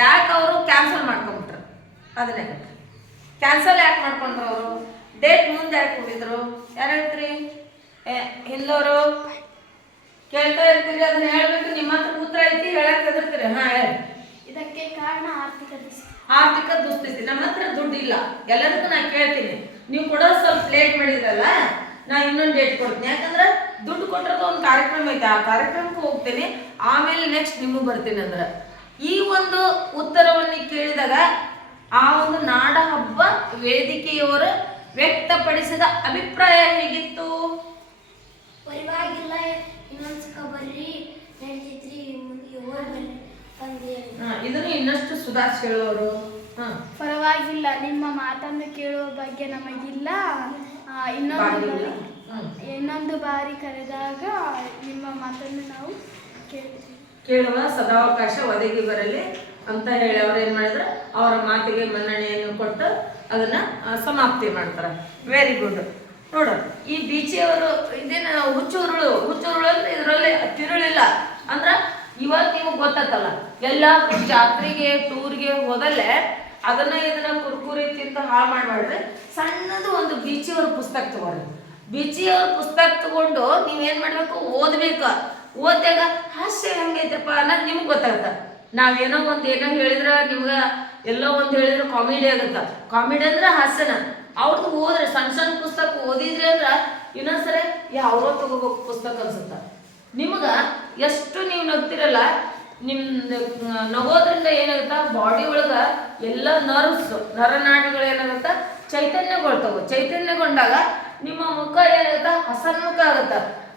ಯಾಕೆ ಅವರು ಕ್ಯಾನ್ಸಲ್ ಮಾಡ್ಕೊಂಬಿಟ್ರು ಅದನ್ನೇ ಕ್ಯಾನ್ಸಲ್ ಯಾಕೆ ಮಾಡ್ಕೊಂಡ್ರು ಅವರು? ಡೇಟ್ ಮುಂದೆ ಯಾರು ಕೊಟ್ಟಿದ್ರು ಯಾರು ಹೇಳ್ತೀರಿ? ಹಿಂದವರು ಕೇಳ್ತಾ ಇರ್ತೀರಿ ಅದನ್ನ ಹೇಳ್ಬೇಕು ನಿಮ್ಮ ಹತ್ರ ಉತ್ತರ ಐತಿ ಹೇಳಕ್ ಹೆದರ್ತೀರಿ. ಹಾ ಹೇಳಿ. ಇದಕ್ಕೆ ಕಾರಣ ಆರ್ಥಿಕ ಆರ್ಥಿಕ ದುಸ್ಥಿತಿ ನಮ್ಮ ಹತ್ರ ದುಡ್ಡು ಇಲ್ಲ. ಎಲ್ಲದಕ್ಕೂ ನಾ ಕೇಳ್ತೀನಿ. ನೀವು ಕೊಡೋ ಸ್ವಲ್ಪ ಲೇಟ್ ಮಾಡಿದ್ರಲ್ಲ ನಾ ಇನ್ನೊಂದು ಡೇಟ್ ಕೊಡ್ತೀನಿ. ಯಾಕಂದ್ರೆ ದುಡ್ಡು ಕೊಟ್ಟಿರೋದು ಒಂದು ಕಾರ್ಯಕ್ರಮ ಐತೆ. ಆ ಕಾರ್ಯಕ್ರಮಕ್ಕೆ ಹೋಗ್ತೀನಿ. ಆಮೇಲೆ ನೆಕ್ಸ್ಟ್ ನಿಮಗೆ ಬರ್ತೀನಿ ಅಂದ್ರೆ. ಈ ಒಂದು ಉತ್ತರವನ್ನು ಕೇಳಿದಾಗ ಆ ಒಂದು ನಾಡ ಹಬ್ಬ ವೇದಿಕೆಯವರು ವ್ಯಕ್ತಪಡಿಸಿದ ಅಭಿಪ್ರಾಯ ಹೇಗಿತ್ತು? ಇದನ್ನು ಇನ್ನಷ್ಟು ಸುಧಾರಿಸಿ ಹೇಳೋರು. ಹಾ. ಪರವಾಗಿಲ್ಲ ನಿಮ್ಮ ಮಾತನ್ನು ಕೇಳುವ ಬಗ್ಗೆ ನಮಗಿಲ್ಲ. ಇನ್ನೊಂದು ಬಾರಿ ಇನ್ನೊಂದು ಬಾರಿ ಕರೆದಾಗ ನಿಮ್ಮ ಮಾತನ್ನು ನಾವು ಕೇಳ್ತೀವಿ. ಕೇಳುವ ಸದಾವಕಾಶ ಒದಗಿ ಬರಲಿ ಅಂತ ಹೇಳಿ ಅವ್ರು ಏನ್ ಮಾಡಿದ್ರು? ಅವರ ಮಾತಿಗೆ ಮನ್ನಣೆಯನ್ನು ಕೊಟ್ಟು ಅದನ್ನ ಸಮಾಪ್ತಿ ಮಾಡ್ತಾರೆ. ವೆರಿ ಗುಡ್ ನೋಡು, ಈ ಬೀಚಿಯವರು, ಇದೇನ ಹುಚ್ಚುರುಳು ಹುಚ್ಚುರುಳು ಅಂದ್ರೆ ಇದರಲ್ಲಿ ತಿರುಳಿಲ್ಲ. ಅಂದ್ರ ಇವತ್ತು ನಿಮಗೆ ಗೊತ್ತಲ್ಲ ಎಲ್ಲ ಜಾತ್ರೆಗೆ, ಟೂರ್ಗೆ ಹೋದಲ್ಲೇ ಅದನ್ನ ಇದನ್ನ ಕುರ್ಕುರಿ ತಿಂತ ಹಾಳು ಮಾಡಬಾರ್ದು ಸಣ್ಣದು ಒಂದು ಬೀಚಿಯವ್ರ ಪುಸ್ತಕ ತಗೊಳ್ರಿ ಬೀಚಿಯವ್ರ ಪುಸ್ತಕ ತಗೊಂಡು ನೀವೇನ್ ಮಾಡ್ಬೇಕು? ಓದ್ಬೇಕು. ಓದ್ದಾಗ ಹಾಸ್ಯ ಹೆಂಗೈತಪ್ಪ ಅನ್ನೋದು ನಿಮ್ಗೆ ಗೊತ್ತಾಗತ್ತ. ನಾವೇನೋ ಒಂದು ಏನೋ ಹೇಳಿದ್ರೆ ನಿಮ್ಗೆ ಎಲ್ಲೋ ಒಂದು ಹೇಳಿದ್ರೆ ಕಾಮಿಡಿ ಆಗುತ್ತ. ಕಾಮಿಡಿ ಅಂದ್ರೆ ಹಾಸನ ಅವ್ರದ್ದು ಓದ್ರೆ ಸಣ್ಣ ಸಣ್ಣ ಪುಸ್ತಕ ಓದಿದ್ರಿ ಅಂದ್ರೆ ಇನ್ನೊಂದ್ಸರಿ ಯಾವ್ದೋ ತಗೋಬೇಕು ಪುಸ್ತಕ ಅನ್ಸುತ್ತ. ನಿಮಗ ಎಷ್ಟು ನೀವು ನಗ್ತಿರಲ್ಲ ನಿಮ್ದು ನಗೋದ್ರಿಂದ ಏನಾಗುತ್ತ ಬಾಡಿ ಒಳಗ ಎಲ್ಲ ನರ್ವ್ಸ್ ನರನಾಡಿಗಳು ಏನಾಗುತ್ತ ಚೈತನ್ಯಗೊಳ್ತಾವ ಚೈತನ್ಯಗೊಂಡಾಗ ನಿಮ್ಮ ಮುಖ ಏನಾಗುತ್ತ, ಹಸನ್ಮುಖ ಆಗುತ್ತ.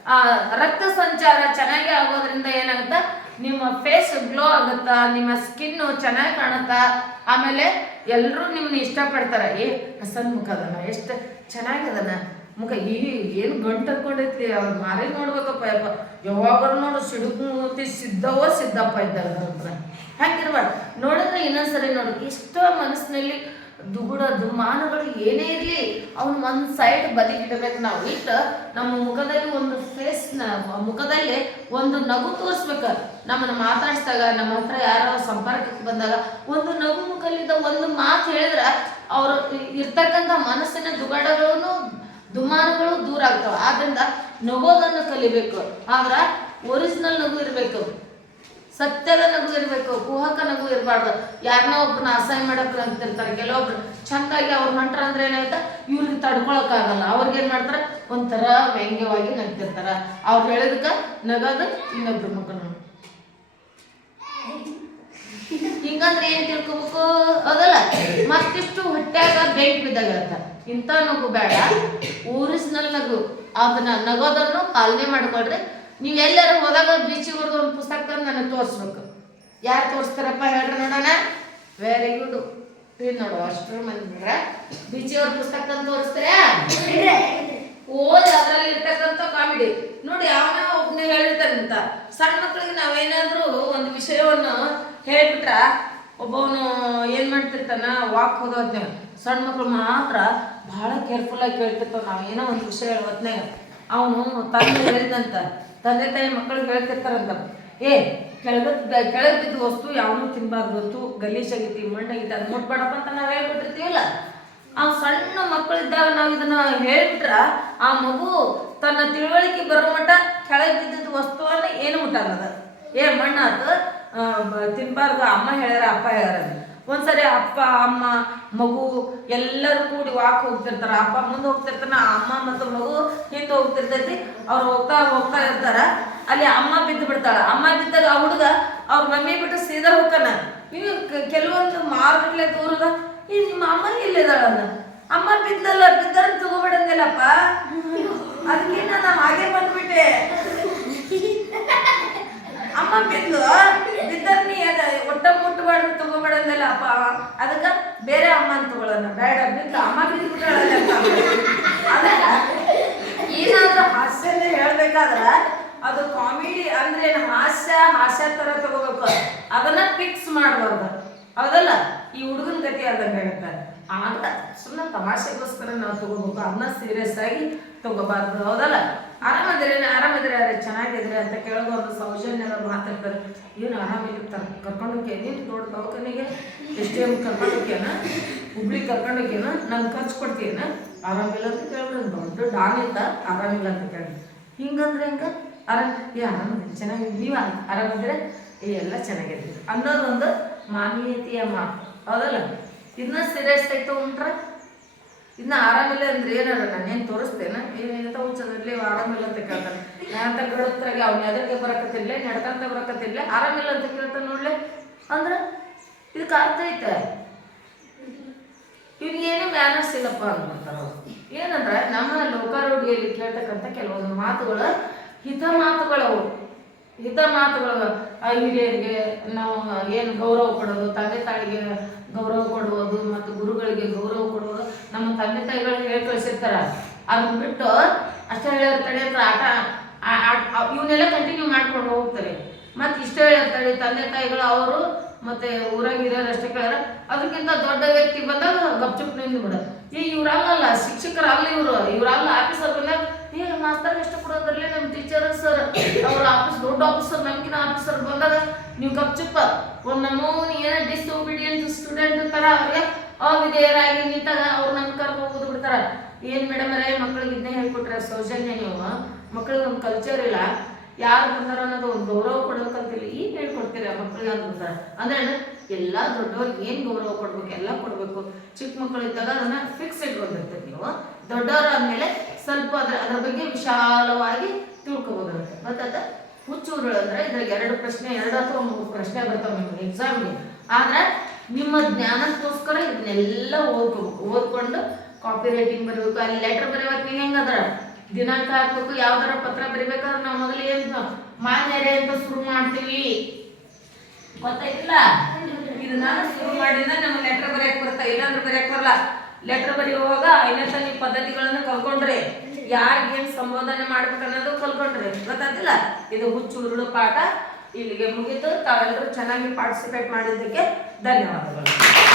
ಆ, ರಕ್ತ ಸಂಚಾರ ಚೆನ್ನಾಗಿ ಆಗೋದ್ರಿಂದ ಏನಾಗುತ್ತ ನಿಮ್ಮ ಫೇಸ್ ಗ್ಲೋ ಆಗುತ್ತಾ, ನಿಮ್ಮ ಸ್ಕಿನ್ ಚೆನ್ನಾಗಿ ಕಾಣುತ್ತಾ, ಆಮೇಲೆ ಎಲ್ಲರೂ ನಿಮ್ಮನ್ನ ಇಷ್ಟಪಡ್ತಾರ. ಏ ಹಸನ್ಮುಖ ಅದನ್ನ, ಎಷ್ಟು ಚೆನ್ನಾಗಿದನ ಮುಖ, ಈ ಏನು ಗಂಟು ಹರ್ಕೊಂಡೈತಿ ಅವ್ರ ಮಾರಿ ನೋಡ್ಬೇಕಪ್ಪ, ಯಪ್ಪ. ಯಾವಾಗಲೂ ನೋಡು ಸಿಡುಕೂತಿ ಸಿದ್ಧವೋ ಸಿದ್ದಪ್ಪ ಇದ್ದಾರೆ ಹಂಗಿರ್ಬಾರ್ದು. ನೋಡಿದ್ರೆ ಇನ್ನೊಂದ್ಸರಿ ನೋಡು, ಎಷ್ಟೋ ಮನಸ್ಸಿನಲ್ಲಿ ದುಗುಡ ದುಮಾನಗಳು ಏನೇ ಇರಲಿ, ಅವನು ಒಂದು ಸೈಡ್ ಬದಿಗಿಡಬೇಕು ನಾವು. ಇಟ್ಟು ನಮ್ಮ ಮುಖದಲ್ಲಿ ಒಂದು ಫೇಸ್ ಮುಖದಲ್ಲಿ ಒಂದು ನಗು ತೋರಿಸ್ಬೇಕು. ನಮ್ಮನ್ನು ಮಾತಾಡಿಸಿದಾಗ, ನಮ್ಮ ಹತ್ರ ಯಾರೋ ಸಂಪರ್ಕಕ್ಕೆ ಬಂದಾಗ, ಒಂದು ನಗು ಮುಖಲಿದ್ದ ಒಂದು ಮಾತು ಹೇಳಿದ್ರೆ ಅವರು ಇರ್ತಕ್ಕಂಥ ಮನಸ್ಸಿನ ದುಗಡಗಳನ್ನು ದುಮಾನಗಳು ದೂರ ಆಗ್ತಾವೆ. ಆದ್ರಿಂದ ನಗೋದನ್ನು ಕಲಿಬೇಕು. ಆದ್ರೆ ಒರಿಜಿನಲ್ ನಗು ಇರಬೇಕು. ಸತ್ಯದ ನಗು ಇರಬೇಕು ಕುಹಕ ನಗು ಇರಬಾರ್ದು. ಯಾರನ್ನ ಒಬ್ಬನ ಅಸಹ್ಯ ಮಾಡಕ್ಕೆ ಅಂತಿರ್ತಾರೆ. ಕೆಲವೊಬ್ರು ಚಂದಾಗಿ ಅವ್ರು ಮಂಟ್ರ ಅಂದ್ರೆ ಏನಾಯ್ತ? ಇವ್ರಿಗೆ ತಡ್ಕೊಳಕ್ಕಾಗಲ್ಲ. ಅವ್ರಿಗೆ ಏನ್ ಮಾಡ್ತಾರೆ? ಒಂಥರ ವ್ಯಂಗ್ಯವಾಗಿ ನಗ್ತಿರ್ತಾರ. ಅವ್ರು ಹೇಳಿದಕ್ಕೆ ನಗದು ಇನ್ನೊಬ್ರು ಮಕ್ಕಳು ಹಿಂಗಂದ್ರೆ ಏನ್ ತಿಳ್ಕೊಬೇಕು? ಅದಲ್ಲ ಮತ್ತಿಷ್ಟು ಹೊಟ್ಟ್ಯಾಗ ಬೆಂಕಿ ಬಿದ್ದಾಗ ಇಂಥ ನಗು ಬೇಡ. ಊರಿಸ್ನಲ್ಲಿ ನಗು. ಅದನ್ನ ನಗೋದನ್ನು ಪಾಲನೆ ಮಾಡ್ಕೊಳ್ರಿ. ನೀವು ಎಲ್ಲಾರು ಹೋದಾಗ ಬೀಚಿಗೆ ಹೊಡೆದು ಒಂದು ಪುಸ್ತಕ ತಂದು ನನಗೆ ತೋರಿಸ್ಬೇಕು. ಯಾರು ತೋರಿಸ್ತಾರಪ್ಪ ಹೇಳ್ರಿ ನೋಡೋಣ. ವೆರಿ ಗುಡ್ ಇದು ನೋಡು ಅಷ್ಟರ ಮಂದಿರ ಅವ್ರ ಪುಸ್ತಕ ತಂದು ತೋರಿಸ್ತೀರಾ? ಓದಿ ಅದರಲ್ಲಿ ಇರ್ತಕ್ಕಂಥ ಕಾಮಿಡಿ. ನೋಡಿ, ಅವನ ಒಬ್ನೇ ಅಂತ. ಸಣ್ಣ ಮಕ್ಕಳಿಗೆ ನಾವೇನಾದ್ರೂ ಒಂದು ವಿಷಯವನ್ನು ಹೇಳ್ಬಿಟ್ರ? ಒಬ್ಬವನು ಏನು ಮಾಡ್ತಿರ್ತಾನ? ವಾಕ್ ಹೋದ ಸಣ್ಣ ಮಕ್ಕಳು ಮಾತ್ರ ಬಹಳ ಕೇರ್ಫುಲ್ ಆಗಿ ಕೇಳ್ತಿರ್ತಾವ. ಏನೋ ಒಂದು ವಿಷಯ ಹೇಳ್ ಹೊತ್ನಾಗ ಅವನು ತಂದು ಹೇಳಿದಂತ. ತಂದೆ ತಾಯಿ ಮಕ್ಕಳು ಹೇಳ್ತಿರ್ತಾರಂತ. ಏ ಕೆಳಗದ ಕೆಳಗೆ ಬಿದ್ದ ವಸ್ತು ಯಾವನು ತಿನ್ಬಾರ್ದು ವಸ್ತು ಗಲೀಜಾಗೈತಿ ಮಣ್ಣಾಗೈತಿ ಅದು ಮುಟ್ಬೇಡಪ್ಪ ಅಂತ ನಾವು ಹೇಳ್ಬಿಟ್ಟಿರ್ತೀವಲ್ಲ. ಆ ಸಣ್ಣ ಮಕ್ಕಳಿದ್ದಾಗ ನಾವು ಇದನ್ನ ಹೇಳ್ಬಿಟ್ರ ಆ ಮಗು ತನ್ನ ತಿಳುವಳಿಕೆ ಬರೋ ಮಟ್ಟ ಕೆಳಗೆ ವಸ್ತುವನ್ನ ಏನು ಮುಟ್ಟಲ್ಲ ಏ, ಮಣ್ಣಾತು ತಿನ್ಬಾರ್ದು, ಅಮ್ಮ ಹೇಳ್ಯಾರ, ಅಪ್ಪ ಹೇಳ್ಯಾರ ಒಂದ್ಸರಿ ಅಪ್ಪ, ಅಮ್ಮ, ಮಗು ಎಲ್ಲರೂ ಕೂಡಿ ವಾಕ್ ಹೋಗ್ತಿರ್ತಾರ. ಅಪ್ಪ ಮುಂದೆ ಹೋಗ್ತಿರ್ತಾನ, ಅಮ್ಮ ಮತ್ತು ಮಗು ಹಿಂದೆ ಹೋಗ್ತಿರ್ತೈತಿ. ಅವ್ರು ಹೋಗ್ತಾ ಹೋಗ್ತಾ ಇರ್ತಾರ. ಅಲ್ಲಿ ಅಮ್ಮ ಬಿದ್ದು ಬಿಡ್ತಾಳ. ಅಮ್ಮ ಬಿದ್ದಾಗ ಆ ಹುಡುಗ ಅವ್ರ ಮಮ್ಮಿ ಬಿಟ್ಟು ಸೀದಾ ಹೋಗ್ತಾನ. ಇವು ಕೆಲವೊಂದು ಮಾರ್ಗಟ್ಲೆ ದೂರದ. ಈ ನಿಮ್ಮ ಅಮ್ಮ ಇಲ್ಲಿದ್ದಾಳಲ್ಲ ಅಮ್ಮ ಬಿದ್ದಲ್ಲ ಬಿದ್ದಾರ ತಗೋಬಿಡಂದಿಲ್ಲಪ್ಪ. ಅದಕ್ಕೆ ನಾನು ಹಾಗೆ ಬಂದ್ಬಿಟ್ಟೆ. ಅಮ್ಮ ಬಿದ್ದು ಬಿದ್ದರ್ ನೀ ಒಟ್ಟ ಮುಟ್ಟಬಾರ್ದು ತಗೋಬೇಡಂದಲ್ಲ, ಅಪ್ಪ. ಅದಕ್ಕ ಬೇರೆ ಅಮ್ಮನ್ ತಗೊಳ್ಳೋಣ. ಬೇಡ ಬಿದ್ದು ಅಮ್ಮ ಬಿದ್ದು ಬಿಟ್ಟಾಳಲ್ಲ ಅಂತ ಅದಕ್ಕ ಏನಾದ್ರೂ ಹಾಸ್ಯನೇ ಹೇಳ್ಬೇಕಾದ್ರ, ಅದು ಕಾಮಿಡಿ ಅಂದ್ರೆ ಏನು ಹಾಸ್ಯ ಹಾಸ್ಯ ತರ ತಗೋಬೇಕು. ಅದನ್ನ ಫಿಕ್ಸ್ ಮಾಡಬಾರ್ದು. ಹೌದಲ್ಲ? ಈ ಹುಡುಗನ ಗತಿ ಆದಂಗೆ ಹೇಳ್ತಾರೆ ಆಗ ಸುಮ್ಮನೆ ತಮಾಷೆಗೋಸ್ಕರ ನಾವು ತಗೋಬೇಕು. ಅದನ್ನ ಸೀರಿಯಸ್ ಆಗಿ ತಗೋಬಾರ್ದು. ಹೌದಲ್ಲ? ಆರಾಮದಿರಿ ಆರಾಮದಿರ ಚೆನ್ನಾಗಿದ್ರಿ ಅಂತ ಕೇಳೋದು ಒಂದು ಸೌಜನ್ಯದ ಮಾತಾಡ್ತಾರೆ ಏನು ಆರಾಮಿರ್ತಾರೆ ಕರ್ಕೊಂಡು ನೀನು ದೊಡ್ಡ ದವಾಖಾನೆಗೆ? ಎಷ್ಟೇ ಕರ್ಕೊಂಡು ಹೋಗ್ಯಾನ? ಹುಬ್ಳಿ ಕರ್ಕೊಂಡು ನಾನು ಖರ್ಚು ಕೊಡ್ತೀನ ಆರಾಮಿಲ್ಲ ಅಂತ ಕೇಳಿದ್ರೆ ದೊಡ್ಡ ಡಾನ್ ಇದ್ದ, ಆರಾಮಿಲ್ಲ ಅಂತ ಕೇಳಿ. ಹಿಂಗಂದ್ರೆ ಹೆಂಗ? ಆರಾಮ್ ಏ, ಆರಾಮ ಚೆನ್ನಾಗಿ ನೀವು ಆರಾಮಿದ್ರೆ? ಏ, ಎಲ್ಲ ಚೆನ್ನಾಗಿರ್ತೀವಿ ಅನ್ನೋದೊಂದು ಮಾನ್ಯತೆಯ ಮಾತು. ಹೌದಲ್ಲ? ಇದನ್ನ ಸೀರಿಯಸ್ ಆಗಿ ತಗೊಂಡ್ರೆ ಇದನ್ನ ಆರಾಮಿಲ್ಲ ಅಂದ್ರೆ ಏನಾರ ನಾನೇನು ತೋರಿಸ್ತೇನೆ? ಎಂತ ಹುಚ್ಚದಲ್ಲಿ ಆರಾಮಿಲ್ಲ ಅಂತ ಕೇಳ್ತಾನೆ. ಅಂತ ಕೇಳುತ್ತಾಗ ಅವ್ನ ಎದಕ್ಕೆ ಬರಕತ್ತಿಲ್ಲ ನಡ್ಕಂತ ಬರಕತ್ತಿಲ್ಲ ಆರಾಮಿಲ್ಲ ಅಂತ ಕೇಳ್ತಾನೆ ನೋಡ್ಲೆ. ಅಂದ್ರೆ ಇದಕ್ಕೆ ಅರ್ಥ ಐತೆ? ಇವ್ನಿಗೇನು ಮ್ಯಾನರ್ಸ್ ಇಲ್ಲಪ್ಪ ಅವ್ರು. ಏನಂದ್ರೆ ನಮ್ಮ ಲೋಕಾರೂಢಿಯಲ್ಲಿ ಕೇಳ್ತಕ್ಕಂಥ ಕೆಲವೊಂದು ಮಾತುಗಳು, ಹಿತ ಮಾತುಗಳವು ಹಿತ ಮಾತುಗಳು ಹಿರಿಯರಿಗೆ ನಾವು ಏನು ಗೌರವ ಕೊಡೋದು, ತಂದೆ ತಾಯಿಗೆ ಗೌರವ ಕೊಡುವುದು, ಮತ್ತು ಗುರುಗಳಿಗೆ ಗೌರವ ಕೊಡುವುದು ನಮ್ಮ ತಂದೆ ತಾಯಿಗಳು ಹೇಳಿ ಕಳಿಸಿರ್ತಾರ ಅದನ್ನ ಬಿಟ್ಟು ಅಷ್ಟೇ ಹೇಳಿರ್ತಾಳೆ ಅಂದ್ರೆ ಆಟ ಇವನ್ನೆಲ್ಲ ಕಂಟಿನ್ಯೂ ಮಾಡ್ಕೊಂಡು ಹೋಗ್ತಾರೆ. ಮತ್ತೆ ಇಷ್ಟ ಹೇಳಿರ್ತಾರೆ ತಂದೆ ತಾಯಿಗಳು, ಅವರು ಮತ್ತೆ ಊರಾಗ ಹಿರಿಯರು ಅಷ್ಟೇ ಕೇಳ್ಯಾರ. ಅದಕ್ಕಿಂತ ದೊಡ್ಡ ವ್ಯಕ್ತಿ ಬಂದಾಗ ಗಪ್ಚುಪ್ ನಿಂದು ಬಿಡ. ಈ ಇವ್ರಲ್ಲ ಶಿಕ್ಷಕರು ಅಲ್ಲ ಇವರು. ಇವ್ರಲ್ಲ ಆಫೀಸರ್ ಬಂದಾಗ, ಏ ಮಾಸ್ತರ್ ಎಷ್ಟು ಕೊಡೋದ್ರಲ್ಲಿ ನಮ್ಮ ಟೀಚರ್ ಸರ್ ಅವ್ರ ಆಫೀಸ್ ದೊಡ್ಡ ಆಫೀಸರ್ ನಮ್ಗಿನ ಆಫೀಸರ್ ಬಂದಾಗ ನೀವು ಗಪ್ಚುಪ್ಪ ಒಂದು ನಮೂನಿ ಏನೋ ಡಿಸ್ಒಬಿಡಿಯನ್ಸ್ ಸ್ಟೂಡೆಂಟ್ ತರ ಅವ್ರಿಗೆ ಅವಿಧೇಯರಾಗಿ ನಿಂತಾಗ ಅವ್ರು ನನ್ನ ಕರ್ಕೊಂಡು ಹೋಗುದು ಬಿಡ್ತಾರ. ಏನ್ ಮೇಡಮ್ ಅರೇ ಮಕ್ಳಿಗೆ ಇದನ್ನೇ ಹೇಳ್ಕೊಟ್ರೆ ಸೌಜನ್ಯ ನೀವು? ಮಕ್ಳಿಗೆ ಒಂದು ಕಲ್ಚರ್ ಇಲ್ಲ. ಯಾರು ಬಂದಾರ ಅನ್ನೋದು ಒಂದು ಗೌರವ ಕೊಡ್ಬೇಕಂತಿಲ್ಲ. ಈಗ ಹೇಳ್ಕೊಡ್ತೀರ ಮಕ್ಳಿಗೆ ಅಂತ ಅಂದ್ರೆ ಎಲ್ಲ ದೊಡ್ಡವ್ರಿಗೆ ಏನು ಗೌರವ ಕೊಡ್ಬೇಕು? ಎಲ್ಲ ಕೊಡ್ಬೇಕು. ಚಿಕ್ಕ ಮಕ್ಕಳು ಇದ್ದಾಗ ಅದನ್ನ ಫಿಕ್ಸ್ ಇಟ್ಕೊಂಡಿರ್ತೀರಿ ನೀವು. ದೊಡ್ಡವರಾದ್ಮೇಲೆ ಸ್ವಲ್ಪ ಅದ್ರ ಅದ್ರ ಬಗ್ಗೆ ವಿಶಾಲವಾಗಿ ತಿಳ್ಕೊಬೋದಾಗುತ್ತೆ ಗೊತ್ತಾತ ಹುಚ್ಚೂರುಗಳು ಅಂದ್ರೆ ಇದ್ರಾಗ ಎರಡು ಪ್ರಶ್ನೆ, ಎರಡು ಅಥವಾ ಮೂರು ಪ್ರಶ್ನೆ ಬರ್ತಾವೆ ನಿಮ್ಗೆ ಎಕ್ಸಾಮ್ಗೆ ಆದ್ರೆ ನಿಮ್ಮ ಜ್ಞಾನಕ್ಕೋಸ್ಕರ ಇದನ್ನೆಲ್ಲ ಓದ್ಕೋಬೇಕು ಓದ್ಕೊಂಡು ಕಾಪಿ ರೈಟಿಂಗ್ ಬರಬೇಕು. ಅಲ್ಲಿ ಲೆಟರ್ ಬರೆಯುವಾಗ ನೀವು ಅದರ ದಿನಾಂಕ ಹಾಕ್ಬೇಕು, ಯಾವ್ದಾರ ಪತ್ರ ಬರಿಬೇಕಾದ್ರೆ ನಾವು ಮೊದಲು ಏನು ಮಾನ್ಯರೇ ಅಂತ ಶುರು ಮಾಡ್ತೀವಿ. ಗೊತ್ತಾಯ್ತಿಲ್ಲ? ನಾನು ಶುರು ಮಾಡಿದ್ರೆ ನಮ್ಗೆ ಲೆಟರ್ ಬರೆಯಕ್ ಬರ್ತಾ ಇಲ್ಲಾಂದ್ರೆ ಬರೆಯಕ್ ಬರಲ್ಲ. ಲೆಟರ್ ಬರೆಯುವಾಗ ಐನೇ ಪದ್ಧತಿಗಳನ್ನು ಪದ್ಧತಿಗಳನ್ನ ಕಲ್ಕೊಂಡ್ರಿ, ಯಾರಿಗೆ ಏನ್ ಸಂಬೋಧನೆ ಮಾಡ್ಬೇಕು ಅನ್ನೋದು ಕಲ್ಕೊಂಡ್ರಿ, ಗೊತ್ತಾಯ್ತಿಲ್ಲ? ಇದು ಹುಚ್ಚು, ಉರುಳು ಪಾಠ ಇಲ್ಲಿಗೆ ಮುಗಿತು. ತಾವೆಲ್ಲರೂ ಚೆನ್ನಾಗಿ ಪಾರ್ಟಿಸಿಪೇಟ್ ಮಾಡಿದ್ದಕ್ಕೆ ధన్యవాదాలు